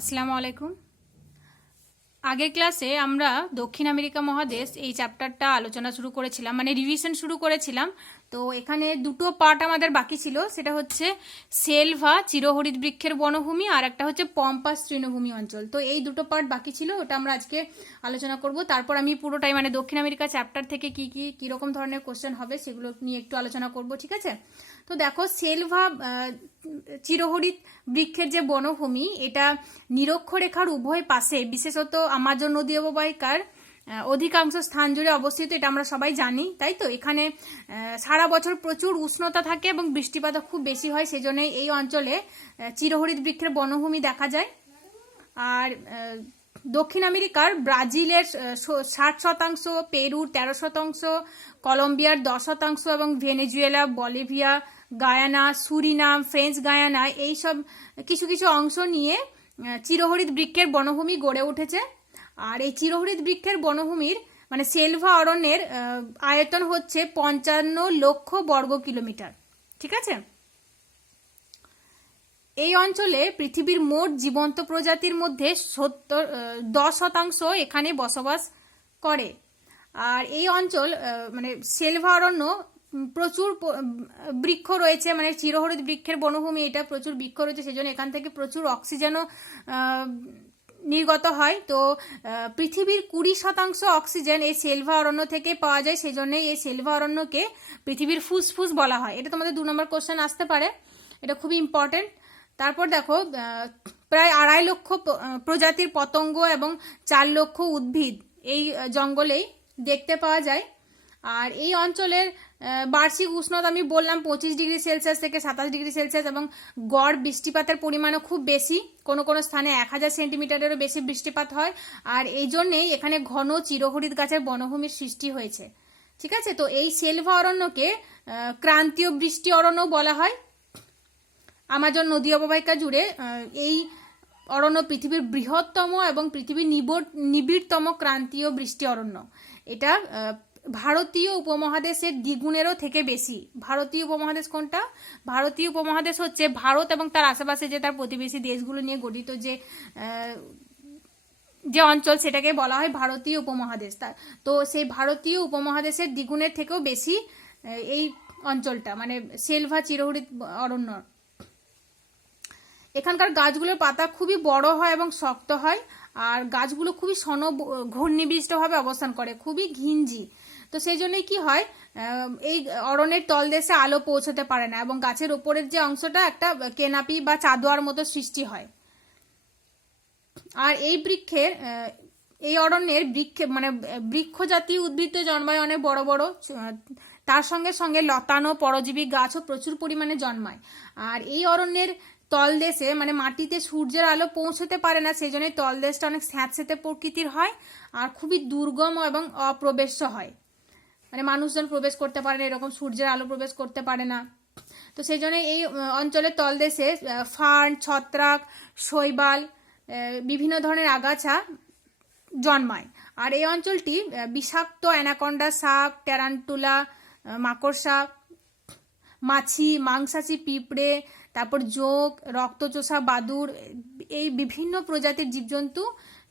আসসালামু আলাইকুম। আগের ক্লাসে আমরা দক্ষিণ আমেরিকা মহাদেশ এই চ্যাপ্টারটা আলোচনা শুরু করেছিলাম, মানে রিভিশন শুরু করেছিলাম। তো এখানে দুটো পার্ট আমাদের বাকি ছিল, সেটা হচ্ছে সেলভা চিরহরিৎ বৃক্ষের বনভূমি আর একটা হচ্ছে পম্পাস তৃণভূমি অঞ্চল। তো এই দুটো পার্ট বাকি ছিল, ওটা আমরা আজকে আলোচনা করব। তারপর আমি পুরোটাই মানে দক্ষিণ আমেরিকা চ্যাপ্টার থেকে কি রকম ধরনের কোশ্চেন হবে সেগুলো নিয়ে একটু আলোচনা করব, ঠিক আছে? তো দেখো, সেলভা চিরহরিৎ বৃক্ষের যে বনভূমি, এটা নিরক্ষরেখার উভয় পাশে, বিশেষত আমাজন নদী অববাহিকার অধিকাংশ স্থান জুড়ে অবস্থিত। এটা আমরা সবাই জানি, তাই তো? এখানে সারা বছর প্রচুর উষ্ণতা থাকে এবং বৃষ্টিপাত খুব বেশি হয়, সেজন্য এই অঞ্চলে চিরহরিৎ বৃক্ষের বনভূমি দেখা যায়। আর দক্ষিণ আমেরিকার ব্রাজিলের 60%, পেরুর 13%, কলম্বিয়ার 10% এবং Venezuela, Bolivia, Guyana, Surinam, French Guyana, এইসব কিছু কিছু অংশ নিয়ে চিরহরিৎ বৃক্ষের বনভূমি গড়ে উঠেছে। আর এই চিরহরিৎ বৃক্ষের বনভূমির মানে সেলভা অরণ্যের আয়তন হচ্ছে 55 লক্ষ বর্গ কিলোমিটার, ঠিক আছে? এই অঞ্চলে পৃথিবীর মোট জীবন্ত প্রজাতির মধ্যে 10% এখানে বসবাস করে। আর এই অঞ্চল মানে সেলভা অরণ্য প্রচুর বৃক্ষ রয়েছে, মানে চিরহরিৎ বৃক্ষের বনভূমি, এটা প্রচুর বৃক্ষ রয়েছে, সেজন্য এখান থেকে প্রচুর অক্সিজেনও নির্গত হয়। তো পৃথিবীর 20% অক্সিজেন এই সেলভা অরণ্য থেকে পাওয়া যায়, সেজন্য এই সেলভা অরণ্যকে পৃথিবীর ফুসফুস বলা হয়। এটা তোমাদের 2 নম্বর কোশ্চেন আসতে পারে, এটা খুবই ইম্পর্টেন্ট। তারপর দেখো, প্রায় 2.5 লক্ষ প্রজাতির পতঙ্গ এবং 4 লক্ষ উদ্ভিদ এই জঙ্গলেই দেখতে পাওয়া যায়। আর এই অঞ্চলের বার্ষিক উষ্ণতা আমি বললাম 25°C থেকে 27°C, এবং গড় বৃষ্টিপাতের পরিমাণও খুব বেশি, কোনো কোনো স্থানে 1000 সেন্টিমিটারেরও বেশি বৃষ্টিপাত হয়। আর এই জন্যেই এখানে ঘন চিরহরিৎ গাছের বনভূমির সৃষ্টি হয়েছে, ঠিক আছে? তো এই সেলভা অরণ্যকে ক্রান্তীয় বৃষ্টি অরণ্য বলা হয়। আমাজন নদী অববাহিকা জুড়ে এই অরণ্য পৃথিবীর বৃহত্তম এবং পৃথিবীর নিবিড়তম ক্রান্তীয় বৃষ্টি অরণ্য। এটা ভারতীয় উপমহাদেশের দ্বিগুণেরও থেকে বেশি। ভারতীয় উপমহাদেশ কোনটা? ভারতীয় উপমহাদেশ হচ্ছে ভারত এবং তার আশেপাশে যে তার প্রতিবেশী দেশগুলো নিয়ে গঠিত যে অঞ্চল, সেটাকে বলা হয় ভারতীয় উপমহাদেশ। তো সেই ভারতীয় উপমহাদেশের দ্বিগুণের থেকেও বেশি এই অঞ্চলটা, মানে সেলভা চিরহরিৎ অরণ্য। এখানকার গাছগুলোর পাতা খুবই বড় হয় এবং শক্ত হয়, আর গাছগুলো খুবই ঘূর্ণিবিষ্টভাবে অবস্থান করে, খুবই ঘিঞ্জি। তো সেই জন্যই কি হয়, এই অরণ্যের তলদেশে আলো পৌঁছতে পারে না এবং গাছের ওপরের যে অংশটা একটা কেনাপি বা চাদোয়ার মতো সৃষ্টি হয়। আর এই অরণ্যের বৃক্ষ জাতীয় উদ্ভিদ তো জন্মায় অনেক বড় বড়, তার সঙ্গে সঙ্গে লতানো পরজীবী গাছও প্রচুর পরিমাণে জন্মায়। আর এই অরণ্যের তলদেশে মানে মাটিতে সূর্যের আলো পৌঁছতে পারে না, সেই জন্য তলদেশটা অনেক স্যাঁতসেঁতে প্রকৃতির হয় আর খুবই দুর্গম এবং অপ্রবেশ্য হয়, মানে মানুষজন প্রবেশ করতে পারে না, এরকম সূর্যের আলো প্রবেশ করতে পারে না। তো সেই জন্য এই অঞ্চলের তলদেশে ফার্ন, ছত্রাক, শৈবাল, বিভিন্ন ধরনের আগাছা জন্মায়। আর এই অঞ্চলটি বিষাক্ত অ্যানাকন্ডা সাপ, ট্যারান্টুলা, মাকড়সা, মাছি, মাংসাশী পিঁপড়ে, তারপর জোঁক, রক্তচোষা বাদুড়, এই বিভিন্ন প্রজাতির জীবজন্তু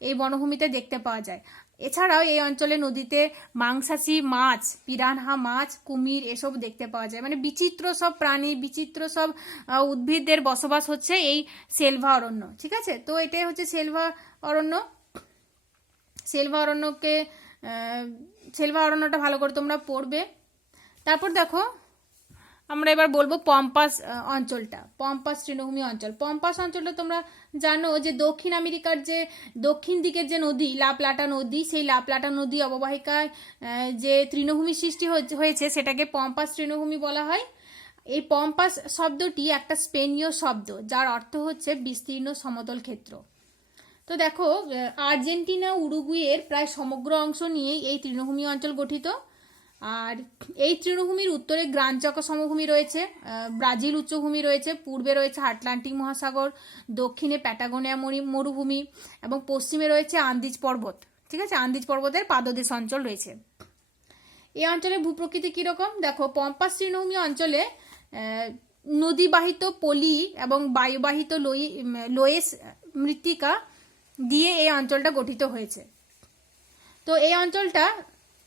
এই বনভূমিতে দেখতে পাওয়া যায়। এছাড়াও এই অঞ্চলে নদীতে মাংসাশী মাছ, পিরানহা মাছ, কুমির এসব দেখতে পাওয়া যায়, মানে বিচিত্র সব প্রাণী, বিচিত্র সব উদ্ভিদের বসবাস হচ্ছে এই সেলভা অরণ্য, ঠিক আছে? তো এটাই হচ্ছে সেলভা অরণ্য। সেলভা অরণ্যটা ভালো করে তোমরা পড়বে। তারপর দেখো, আমরা এবার বলবো পম্পাস অঞ্চলটা, পম্পাস তৃণভূমি অঞ্চল। পম্পাস অঞ্চলটা তোমরা জানো যে দক্ষিণ আমেরিকার যে দক্ষিণ দিকের যে নদী লা প্লাটা নদী, সেই লা প্লাটা নদী অববাহিকায় যে তৃণভূমি সৃষ্টি হয়েছে সেটাকে পম্পাস তৃণভূমি বলা হয়। এই পম্পাস শব্দটি একটা স্পেনীয় শব্দ, যার অর্থ হচ্ছে বিস্তীর্ণ সমতল ক্ষেত্র। তো দেখো, আর্জেন্টিনা উরুগুয়ের প্রায় সমগ্র অংশ নিয়ে এই তৃণভূমি অঞ্চল গঠিত। আর এই তৃণভূমির উত্তরে গ্রান চাকা সমভূমি রয়েছে, ব্রাজিল উচ্চভূমি রয়েছে, পূর্বে রয়েছে আটলান্টিক মহাসাগর, দক্ষিণে প্যাটাগোনিয়া মরুভূমি এবং পশ্চিমে রয়েছে আন্দিজ পর্বত, ঠিক আছে? আন্দিজ পর্বতের পাদদেশ অঞ্চল রয়েছে। এই অঞ্চলের ভূপ্রকৃতি কীরকম দেখো, পম্পাস তৃণভূমি অঞ্চলে নদীবাহিত পলি এবং বায়ুবাহিত লোয়েস মৃত্তিকা দিয়ে এই অঞ্চলটা গঠিত হয়েছে। তো এই অঞ্চলটা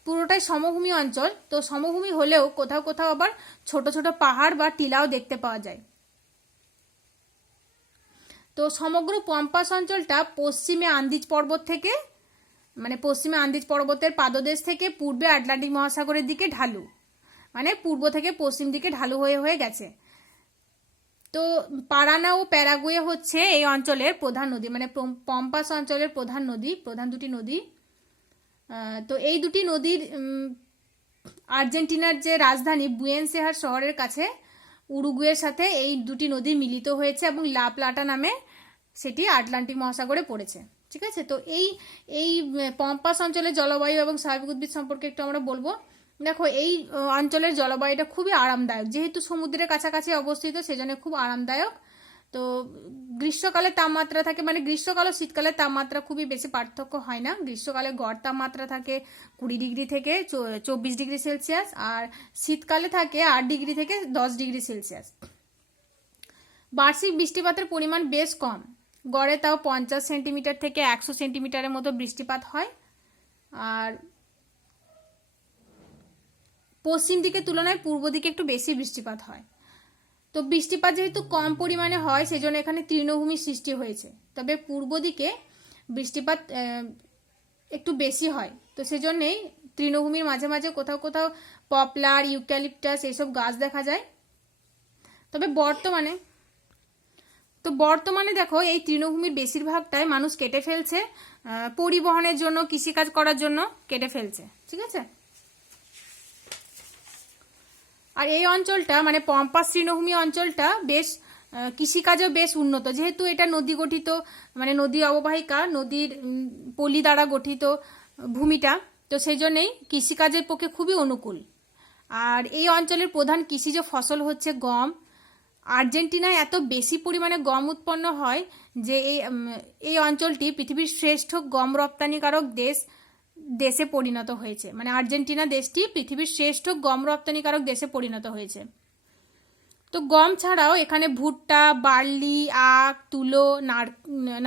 পুরোটাই সমভূমি অঞ্চল। তো সমভূমি হলেও কোথাও কোথাও আবার ছোট ছোট পাহাড় বা টিলাও দেখতে পাওয়া যায়। তো সমগ্র পম্পাস অঞ্চলটা পশ্চিমে আন্দিজ পর্বত থেকে, মানে পশ্চিমে আন্দিজ পর্বতের পাদদেশ থেকে পূর্বে আটলান্টিক মহাসাগরের দিকে ঢালু, মানে পূর্ব থেকে পশ্চিম দিকে ঢালু হয়ে হয়ে গেছে। তো পারানা ও প্যারাগুয়ে হচ্ছে এই অঞ্চলের প্রধান নদী, মানে পম্পাস অঞ্চলের প্রধান নদী, প্রধান দুটি নদী। তো এই দুটি নদীর আর্জেন্টিনার যে রাজধানী বুয়েনস এয়ার্স শহরের কাছে উরুগুয়ের সাথে এই দুটি নদী মিলিত হয়েছে এবং লা প্লাটা নামে সেটি আটলান্টিক মহাসাগরে পড়েছে। ঠিক আছে, তো এই এই পম্পাস অঞ্চলের জলবায়ু এবং স্বাভাবিক উদ্ভিদ সম্পর্কে একটু আমরা বলবো। দেখো, এই অঞ্চলের জলবায়ুটা খুবই আরামদায়ক, যেহেতু সমুদ্রের কাছাকাছি অবস্থিত সেজন্য খুব আরামদায়ক। তো গ্রীষ্মকালে তাপমাত্রা থাকে, মানে গ্রীষ্মকাল ও শীতকালের তাপমাত্রা খুবই বেশি পার্থক্য হয় না। গ্রীষ্মকালে গড় তাপমাত্রা থাকে 20 ডিগ্রি থেকে 24 ডিগ্রি সেলসিয়াস, আর শীতকালে থাকে 8 ডিগ্রি থেকে 10 ডিগ্রি সেলসিয়াস। বার্ষিক বৃষ্টিপাতের পরিমাণ বেশ কম, গড়ে তাও 50 সেন্টিমিটার থেকে 100 সেন্টিমিটারের মতো বৃষ্টিপাত হয়। আর পশ্চিম দিকের তুলনায় পূর্ব দিকে একটু বেশি বৃষ্টিপাত হয়। তো বৃষ্টিপাত যেহেতু কম পরিমাণে হয় সেজন্য এখানে তৃণভূমির সৃষ্টি হয়েছে, তবে পূর্ব দিকে বৃষ্টিপাত একটু বেশি হয়। তো সেজন্যেই তৃণভূমির মাঝে মাঝে কোথাও কোথাও পপলার, ইউক্যালিপটাস এসব গাছ দেখা যায়। তবে বর্তমানে দেখো এই তৃণভূমির বেশিরভাগটাই মানুষ কেটে ফেলছে, পরিবহনের জন্য, কৃষিকাজ করার জন্য কেটে ফেলছে। ঠিক আছে, আর এই অঞ্চলটা মানে পম্পাস তৃণভূমি অঞ্চলটা বেশ কৃষিকাজেও বেশ উন্নত, যেহেতু এটা নদী গঠিত, মানে নদী অববাহিকা, নদীর পলি দ্বারা গঠিত ভূমিটা, তো সেই জন্যেই কৃষিকাজের পক্ষে খুবই অনুকূল। আর এই অঞ্চলের প্রধান কৃষিজ ফসল হচ্ছে গম। আর্জেন্টিনায় এত বেশি পরিমাণে গম উৎপন্ন হয় যে এই অঞ্চলটি পৃথিবীর শ্রেষ্ঠ গম রপ্তানিকারক দেশে পরিণত হয়েছে, মানে আর্জেন্টিনা দেশটি পৃথিবীর শ্রেষ্ঠ গম রপ্তানিকারক দেশে পরিণত হয়েছে। তো গম ছাড়াও এখানে ভুট্টা, বার্লি, আখ, তুলো,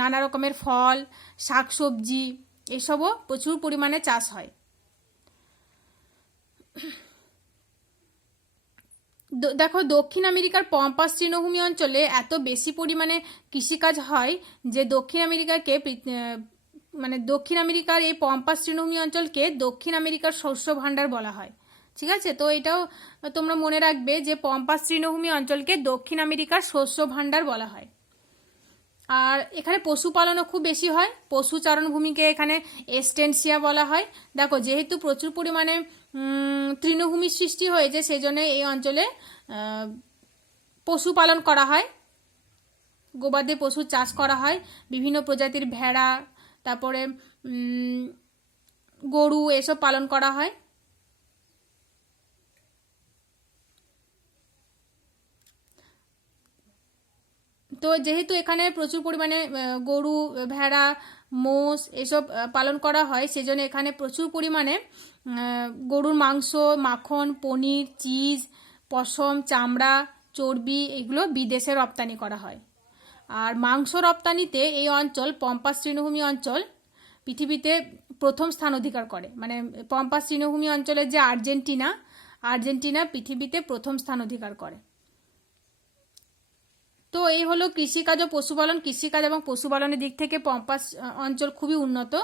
নানা রকমের ফল, শাকসবজি এসবও প্রচুর পরিমাণে চাষ হয়। দেখো, দক্ষিণ আমেরিকার পম্পাস তৃণভূমি অঞ্চলে এত বেশি পরিমাণে কৃষিকাজ হয় যে দক্ষিণ আমেরিকার এই পম্পাস তৃণভূমি অঞ্চলকে দক্ষিণ আমেরিকার শস্য ভাণ্ডার বলা হয়। ঠিক আছে, তো এটাও তোমরা মনে রাখবে যে পম্পাস তৃণভূমি অঞ্চলকে দক্ষিণ আমেরিকার শস্য ভাণ্ডার বলা হয়। আর এখানে পশুপালনও খুব বেশি হয়, পশুচারণ ভূমিকে এখানে এস্টেনসিয়া বলা হয়। দেখো, যেহেতু প্রচুর পরিমাণে তৃণভূমির সৃষ্টি হয়েছে সেজন্য এই অঞ্চলে পশুপালন করা হয়, গবাদি পশু চাষ করা হয়, বিভিন্ন প্রজাতির ভেড়া, তারপরে গরু এসব পালন করা হয়। তো যেহেতু এখানে প্রচুর পরিমাণে গরু, ভেড়া, মোষ এসব পালন করা হয় সেজন্য এখানে প্রচুর পরিমাণে গরুর মাংস, মাখন, পনির, চিজ, পশম, চামড়া, চর্বি এগুলো বিদেশে রপ্তানি করা হয়। আর মাংস রপ্তানিতে এই অঞ্চল, পম্পাস তৃণভূমি অঞ্চল পৃথিবীতে প্রথম স্থান অধিকার করে, মানে পম্পাস তৃণভূমি অঞ্চলের যে আর্জেন্টিনা পৃথিবীতে প্রথম স্থান অধিকার করে। তো এই হলো কৃষিকাজ ও পশুপালন। কৃষিকাজ এবং পশুপালনের দিক থেকে পম্পাস অঞ্চল খুবই উন্নত।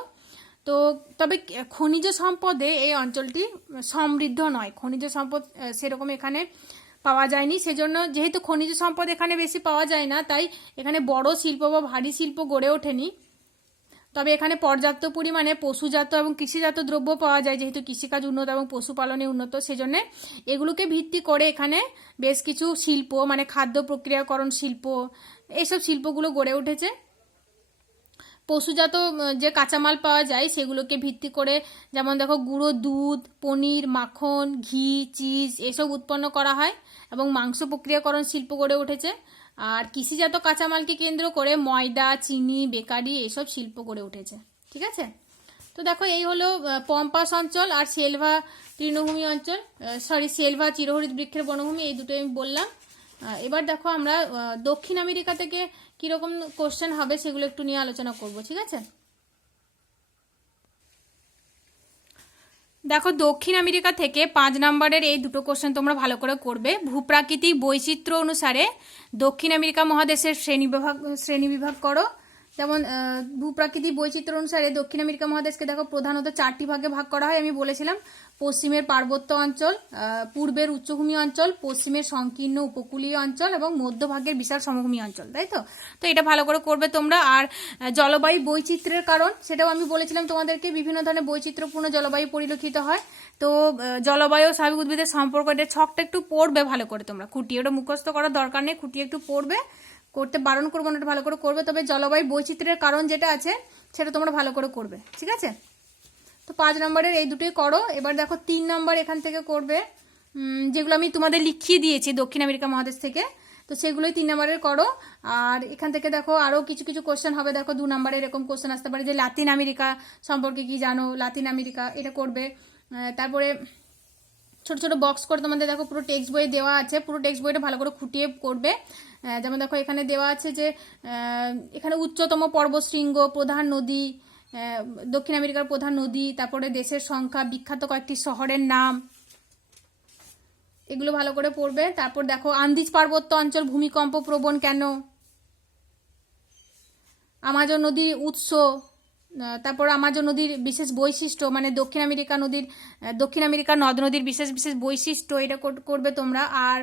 তো তবে খনিজ সম্পদে এই অঞ্চলটি সমৃদ্ধ নয়, খনিজ সম্পদ সেরকম এখানে পাওয়া যায়নি। সেজন্য যেহেতু খনিজ সম্পদ এখানে বেশি পাওয়া যায় না, তাই এখানে বড় শিল্প বা ভারী শিল্প গড়ে ওঠেনি। তবে এখানে পর্যাপ্ত পরিমাণে পশুজাত এবং কৃষিজাত দ্রব্য পাওয়া যায়, যেহেতু কৃষিকাজ উন্নত এবং পশুপালনে উন্নত, সেজন্য এগুলোকে ভিত্তি করে এখানে বেশ কিছু শিল্প, মানে খাদ্য প্রক্রিয়াকরণ শিল্প, এইসব শিল্পগুলো গড়ে উঠেছে। পশুজাত যে কাঁচামাল পাওয়া যায় সেগুলোকে ভিত্তি করে, যেমন দেখো গুঁড়ো দুধ, পনির, মাখন, ঘি, চিজ এসব উৎপন্ন করা হয় এবং মাংস প্রক্রিয়াকরণ শিল্প গড়ে উঠেছে। আর কৃষিজাত কাঁচামালকে কেন্দ্র করে ময়দা, চিনি, বেকারি এসব শিল্প গড়ে উঠেছে। ঠিক আছে, তো দেখো এই হলো পম্পাস অঞ্চল আর সেলভা তৃণভূমি অঞ্চল, সেলভা চিরহরিৎ বৃক্ষের বনভূমি, এই দুটো আমি বললাম। এবার দেখো আমরা দক্ষিণ আমেরিকা থেকে কীরকম কোশ্চেন হবে সেগুলো একটু নিয়ে আলোচনা করব, ঠিক আছে। দেখো দক্ষিণ আমেরিকা থেকে 5 নম্বরের এই দুটো কোশ্চেন তোমরা ভালো করে করবে। ভূপ্রাকৃতিক বৈচিত্র্য অনুসারে দক্ষিণ আমেরিকা মহাদেশের শ্রেণীবিভাগ করো। যেমন ভূপ্রাকৃতিক বৈচিত্র্য অনুসারে দক্ষিণ আমেরিকা মহাদেশকে দেখো প্রধানত 4টি ভাগে ভাগ করা হয়। আমি বলেছিলাম পশ্চিমের পার্বত্য অঞ্চল, পূর্বের উচ্চভূমি অঞ্চল, পশ্চিমের সংকীর্ণ উপকূলীয় অঞ্চল এবং মধ্যভাগের বিশাল সমভূমি অঞ্চল, তাই তো। তো এটা ভালো করে করবে তোমরা। আর জলবায়ু বৈচিত্র্যের কারণ, সেটাও আমি বলেছিলাম তোমাদেরকে, বিভিন্ন ধরনের বৈচিত্র্যপূর্ণ জলবায়ু পরিলক্ষিত হয়। তো জলবায়ু ও স্বাভাবিক উদ্ভিদের সম্পর্ক, এটা ছকটা একটু পড়বে ভালো করে তোমরা, খুঁটিয়ে, ওটা মুখস্থ করার দরকার নেই, খুঁটিয়ে একটু পড়বে, করতে বারণ করবো না, ভালো করে করবে। তবে জলবায়ু বৈচিত্র্যের কারণ যেটা আছে সেটা তোমরা ভালো করে করবে, ঠিক আছে। তো 5 নম্বরের এই দুটোই করো। এবার দেখো 3 নম্বর এখান থেকে করবে, যেগুলো আমি তোমাদের লিখিয়ে দিয়েছি দক্ষিণ আমেরিকা মহাদেশ থেকে, তো সেগুলোই 3 নম্বরের করো। আর এখান থেকে দেখো আরও কিছু কিছু কোশ্চেন হবে। দেখো 2 নম্বরে এরকম কোশ্চেন আসতে পারে যে লাতিন আমেরিকা সম্পর্কে কি জানো, লাতিন আমেরিকা, এটা করবে। তারপরে ছোট ছোট বক্স করে তোমাদের দেখো পুরো টেক্সট বই দেওয়া আছে, পুরো টেক্সট বইটা ভালো করে খুঁটিয়ে করবে। যেমন দেখো এখানে দেওয়া আছে যে এখানে উচ্চতম পর্বতশৃঙ্গ, প্রধান নদী, দক্ষিণ আমেরিকার প্রধান নদী, তারপরে দেশের সংখ্যা, বিখ্যাত কয়েকটি শহরের নাম, এগুলো ভালো করে পড়বে। তারপর দেখো আন্দিজ পার্বত্য অঞ্চল ভূমিকম্প প্রবণ কেন, আমাজন নদীর উৎস, তারপর আমাজন নদীর বিশেষ বৈশিষ্ট্য, মানে দক্ষিণ আমেরিকার নদ নদীর বিশেষ বিশেষ বৈশিষ্ট্য, এটা করবে তোমরা। আর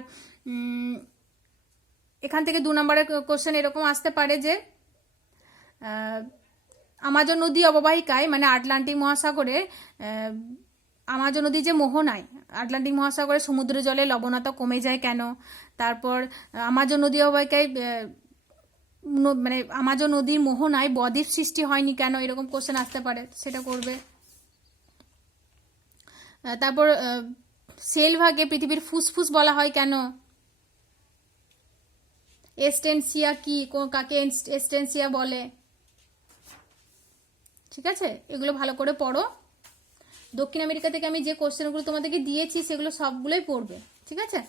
এখান থেকে 2 নম্বরের কোশ্চেন এরকম আসতে পারে যে আমাজন নদী অববাহিকায়, মানে আটলান্টিক মহাসাগরে, আমাজন নদী যে মোহনায়, আটলান্টিক মহাসাগরে সমুদ্র জলে লবণতা কমে যায় কেন। তারপর আমাজন নদী অববাহিকায়, মানে আমাজন নদীর মোহনায় বদ্বীপ সৃষ্টি হয়নি কেন, এরকম কোশ্চেন আসতে পারে, সেটা করবে। তারপর সেলভাগে পৃথিবীর ফুসফুস বলা হয় কেন, এস্টেনসিয়া কি, কাকে এস্টেনসিয়া বলে, ঠিক আছে। এগুলো ভালো করে পড়ো। দক্ষিণ আমেরিকা থেকে আমি যে কোশ্চেনগুলো তোমাদেরকে দিয়েছি সেগুলো সবগুলোই পড়বে, ঠিক আছে।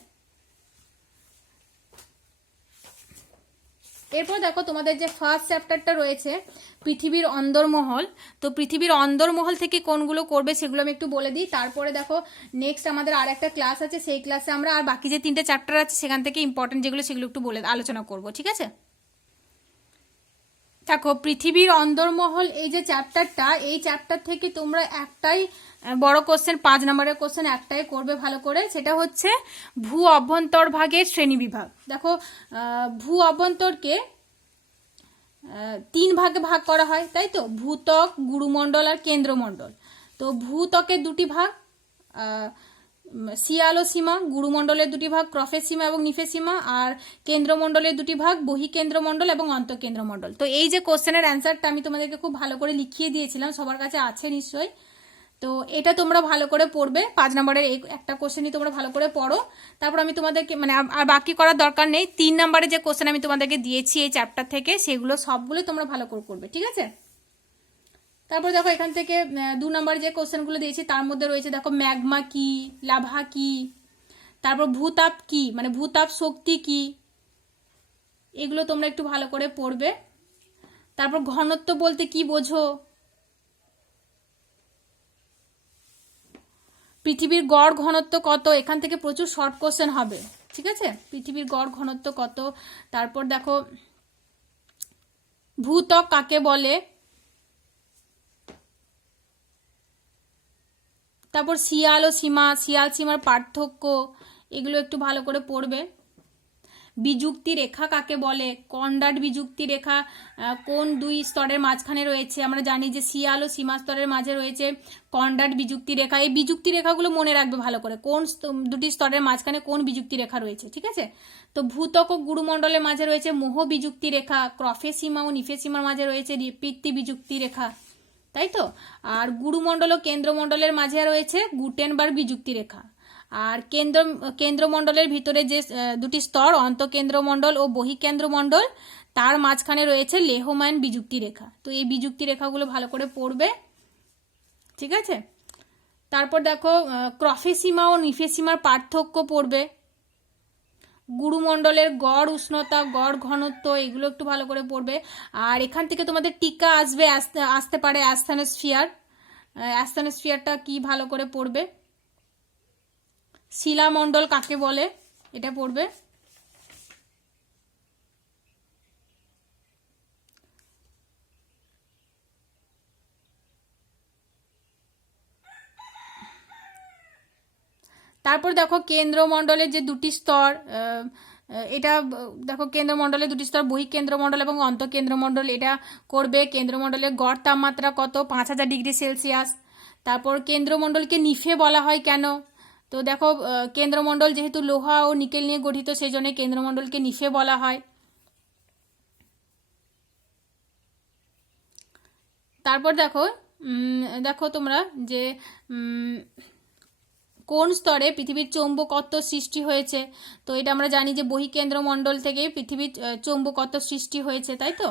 এরপর দেখো তোমাদের যে ফার্স্ট চ্যাপ্টারটা রয়েছে পৃথিবীর অন্দরমহল, তো পৃথিবীর অন্দরমহল থেকে কোনগুলো করবে সেগুলো আমি একটু বলে দিই। তারপরে দেখো নেক্সট আমাদের আর একটা ক্লাস আছে, সেই ক্লাসে আমরা আর বাকি যে 3টে চ্যাপ্টার আছে সেখান থেকে ইম্পর্টেন্ট যেগুলো সেগুলো একটু বলে আলোচনা করব, ঠিক আছে। দেখো পৃথিবীর অন্দরমহল এই যে চ্যাপ্টারটা, এই চ্যাপ্টার থেকে তোমরা একটাই বড় কোশ্চেন, 5 নম্বরের কোশ্চেন একটাই করবে ভালো করে, সেটা হচ্ছে ভূ অভ্যন্তর ভাগের শ্রেণীবিভাগ। দেখো ভূ অভ্যন্তরকে 3 ভাগে ভাগ করা হয়, তাই তো, ভূত্বক, গুরুমণ্ডল আর কেন্দ্রমণ্ডল। তো ভূত্বকের 2টি ভাগ, সিয়াল ও সীমা, গুরুমণ্ডলের 2টি ভাগ, ক্রফের সীমা এবং নিফের সীমা, আর কেন্দ্রমণ্ডলের 2টি ভাগ, বহিকেন্দ্রমণ্ডল এবং অন্তঃকেন্দ্রমণ্ডল। তো এই যে কোশ্চেনের অ্যান্সারটা আমি তোমাদেরকে খুব ভালো করে লিখিয়ে দিয়েছিলাম, সবার কাছে আছে নিশ্চয়ই। তো এটা তোমরা ভালো করে পড়বে, 5 নম্বরের এই একটা কোশ্চেনই তোমরা ভালো করে পড়ো। তারপর আমি তোমাদেরকে, মানে আর বাকি করার দরকার নেই, 3 নম্বরে যে কোশ্চেন আমি তোমাদেরকে দিয়েছি এই চ্যাপ্টার থেকে সেগুলো সবগুলো তোমরা ভালো করে করবে, ঠিক আছে। তারপর দেখো এখান থেকে 2 নম্বরে যে কোশ্চেনগুলো দিয়েছি তার মধ্যে রয়েছে দেখো ম্যাগমা কি, লাভা কি, তারপর ভূতাপ কি, মানে ভূতাপ শক্তি কি, এগুলো তোমরা একটু ভালো করে পড়বে। তারপর ঘনত্ব বলতে কি বোঝো, পৃথিবীর গড় ঘনত্ব কত, এখান থেকে প্রচুর শর্ট কোশ্চেন হবে, ঠিক আছে। পৃথিবীর গড় ঘনত্ব কত। তারপর দেখো ভূত্বক কাকে বলে, তারপর সিয়াল ও সীমা, সিয়াল সীমার পার্থক্য, এগুলো একটু ভালো করে পড়বে। বিযুক্তি রেখা কাকে বলে, কনরাড বিযুক্তি রেখা কোন 2 স্তরের মাঝখানে রয়েছে, আমরা জানি যে সিয়াল ও সীমা স্তরের মাঝে রয়েছে কনরাড বিযুক্তি রেখা। এই বিযুক্তি রেখাগুলো মনে রাখবে ভালো করে, কোন 2টি স্তরের মাঝখানে কোন বিযুক্তি রেখা রয়েছে, ঠিক আছে। তো ভূত্বক ও গুরুমণ্ডলের মাঝে রয়েছে মোহ বিযুক্তি রেখা, ক্রফে সীমা ও নিফে সীমার মাঝে রয়েছে পিত্তি বিযুক্তি রেখা, তাই তো। আর গুরুমণ্ডল ও কেন্দ্রমণ্ডলের মাঝে রয়েছে গুটেনবার্গ বিযুক্তি রেখা। আর কেন্দ্রমণ্ডলের ভিতরে যে 2টি স্তর, অন্তঃকেন্দ্রমণ্ডল ও বহিকেন্দ্রমণ্ডল, তার মাঝখানে রয়েছে লেহম্যান বিযুক্তি রেখা। তো এই বিযুক্তি রেখাগুলো ভালো করে পড়বে, ঠিক আছে। তারপর দেখো ক্রফে সীমা ও নিফে সীমার পার্থক্য পড়বে। গুরুমণ্ডলের গড় উষ্ণতা, গড় ঘনত্ব, এগুলো একটু ভালো করে পড়বে। আর এখান থেকে তোমাদের টিকা আসবে, আসতে পারে অ্যাস্থেনোস্ফিয়ার, অ্যাস্থেনোস্ফিয়ারটা কি ভালো করে পড়বে। শিলামণ্ডল কাকে বলে এটা পড়বে। তারপর দেখো কেন্দ্রমণ্ডলের যে দুটি স্তর, এটা দেখো কেন্দ্রমণ্ডলের দুটি স্তর, বহিঃকেন্দ্রমণ্ডল এবং অন্তঃকেন্দ্রমণ্ডল, এটা করবে। কেন্দ্রমণ্ডলের গড় তাপমাত্রা কত, 5000 ডিগ্রি সেলসিয়াস। তারপর কেন্দ্রমণ্ডলকে নিফে বলা হয় কেন, তো দেখো কেন্দ্রমণ্ডল যেহেতু লোহা ও নিকেল নিয়ে গঠিত, সেই জন্য কেন্দ্রমণ্ডলকে নিফে বলা হয়। তারপর দেখো দেখো তোমরা যে কোন স্তরে পৃথিবীর চৌম্বকত্ব সৃষ্টি হয়েছে, তো এটা আমরা জানি যে বহিঃকেন্দ্রমণ্ডল থেকেই পৃথিবীর চৌম্বকত্ব সৃষ্টি হয়েছে, তাই তো।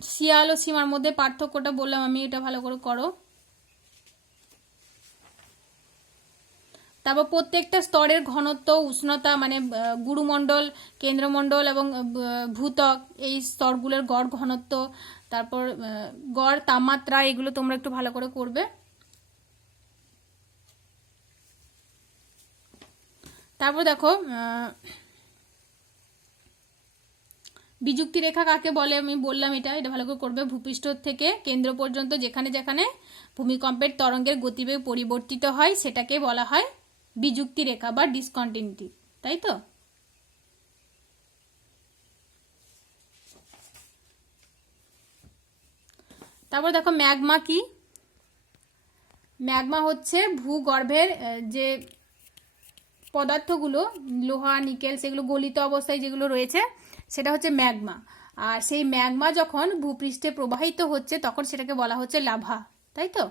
শিয়াল ও সীমার মধ্যে পার্থক্যটা বললাম আমি, এটা ভালো করে করো। তারপর প্রত্যেকটা স্তরের ঘনত্ব, উষ্ণতা, মানে গুরুমণ্ডল, কেন্দ্রমণ্ডল এবং ভূত্বক, এই স্তরগুলোর গড় ঘনত্ব, তারপর গড় তাপমাত্রা, এগুলো তোমরা একটু ভালো করে করবে। তারপর দেখো বিযুক্তি রেখা কাকে বলে আমি বললাম, এটা ভালো করে করবে। ভূপৃষ্ঠ থেকে কেন্দ্র পর্যন্ত যেখানে যেখানে ভূমিকম্পের তরঙ্গের গতিবেগ পরিবর্তিত হয় সেটাকে বলা হয় বিযুক্তি রেখা বা ডিসকন্টিনিউটি, তাই তো। তারপর দেখো ম্যাগমা কি। ম্যাগমা হচ্ছে ভূগর্ভের যে পদার্থগুলো, লোহা নিকেল, সেগুলো গলিত অবস্থায় যেগুলো রয়েছে সেটা হচ্ছে ম্যাগমা। আর সেই ম্যাগমা যখন ভূপৃষ্ঠে প্রবাহিত হচ্ছে তখন সেটাকে বলা হচ্ছে লাভা, তাই তো।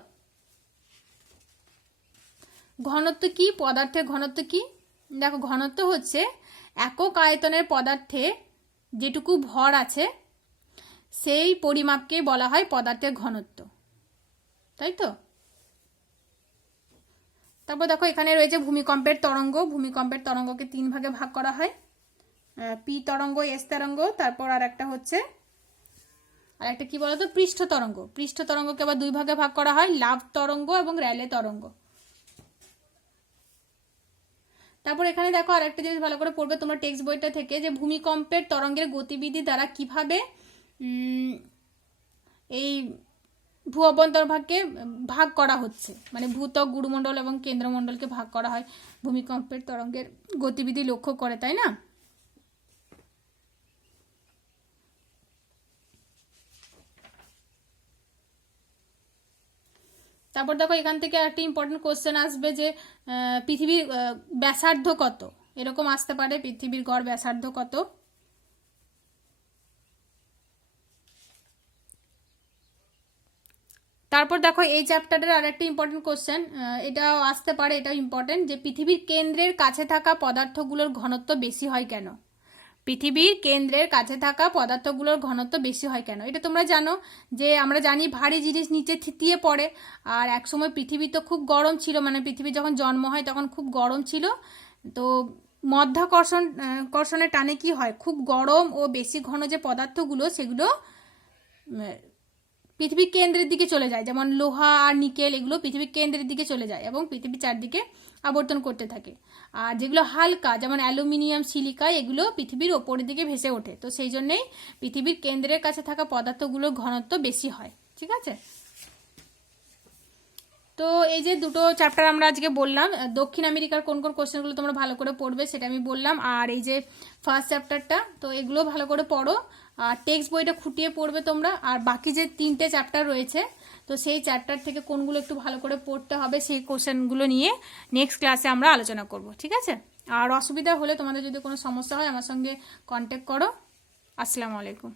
ঘনত্ব কি, পদার্থের ঘনত্ব কি, দেখো ঘনত্ব হচ্ছে একক আয়তনের পদার্থে যেটুকু ভর আছে সেই পরিমাপকে বলা হয় পদার্থের ঘনত্ব, তাই তো। তারপর দেখো এখানে রয়েছে ভূমিকম্পের তরঙ্গ। ভূমিকম্পের তরঙ্গকে 3 ভাগে ভাগ করা হয়, পি তরঙ্গ, এস তরঙ্গ, তারপর আর একটা হচ্ছে আর একটা কি বলতো পৃষ্ঠ তরঙ্গ। পৃষ্ঠ তরঙ্গকে আবার 2 ভাগে ভাগ করা হয়, লাভ তরঙ্গ এবং র্যালে তরঙ্গ। তারপর এখানে দেখো আর একটা জিনিস ভালো করে পড়বে তোমরা টেক্সট বইটা থেকে, যে ভূমিকম্পের তরঙ্গের গতিবিধি দ্বারা কিভাবে এই ভূ অভ্যন্তরভাগকে ভাগ করা হচ্ছে, মানে ভূত্বক, গুরুমণ্ডল এবং কেন্দ্রমণ্ডলকে ভাগ করা হয় ভূমিকম্পের তরঙ্গের গতিবিধি লক্ষ্য করে, তাই না। তারপর দেখো এখান থেকে একটা ইম্পর্টেন্ট কোশ্চেন আসবে যে পৃথিবীর ব্যাসার্ধ কত, এরকম আসতে পারে, পৃথিবীর গড় ব্যাসার্ধ কত। তারপর দেখো এই চ্যাপ্টারের আর একটা ইম্পর্টেন্ট কোশ্চেন, এটাও আসতে পারে, এটাও ইম্পর্টেন্ট, যে পৃথিবীর কেন্দ্রের কাছে থাকা পদার্থগুলোর ঘনত্ব বেশি হয় কেন। পৃথিবীর কেন্দ্রের কাছে থাকা পদার্থগুলোর ঘনত্ব বেশি হয় কেন। এটা তোমরা জানো যে আমরা জানি ভারী জিনিস নিচে থিতিয়ে পড়ে, আর একসময় পৃথিবী তো খুব গরম ছিল, মানে পৃথিবী যখন জন্ম হয় তখন খুব গরম ছিল, তো মধ্যাকর্ষণের টানে কি হয়, খুব গরম ও বেশি ঘন যে পদার্থগুলো সেগুলো পৃথিবীর কেন্দ্রের দিকে চলে যায়, যেমন লোহা আর নিকেল, এগুলো পৃথিবীর কেন্দ্রের দিকে চলে যায় এবং পৃথিবীর চারদিকে আবর্তন করতে থাকে। আর যেগুলো হালকা যেমন অ্যালুমিনিয়াম, সিলিকা, এগুলো পৃথিবীর ওপরের দিকে ভেসে ওঠে, তো সেই জন্যেই পৃথিবীর কেন্দ্রের কাছে থাকা পদার্থগুলোর ঘনত্ব বেশি হয়, ঠিক আছে। তো এই যে দুটো চ্যাপ্টার আমরা আজকে বললাম, দক্ষিণ আমেরিকার কোন কোন কোশ্চেনগুলো তোমরা ভালো করে পড়বে সেটা আমি বললাম, আর এই যে ফার্স্ট চ্যাপ্টারটা, তো এগুলো ভালো করে পড়ো, আর টেক্সট বইটা খুঁটিয়ে পড়বে তোমরা। আর বাকি যে 3টে চ্যাপ্টার রয়েছে, তো সেই চ্যাপ্টার থেকে কোনগুলো একটু ভালো করে পড়তে হবে সেই কোশ্চেনগুলো নিয়ে নেক্সট ক্লাসে আমরা আলোচনা করব, ঠিক আছে। আর অসুবিধা হলে, তোমাদের যদি কোনো সমস্যা হয় আমার সঙ্গে কন্ট্যাক্ট করো। আসসালামু আলাইকুম।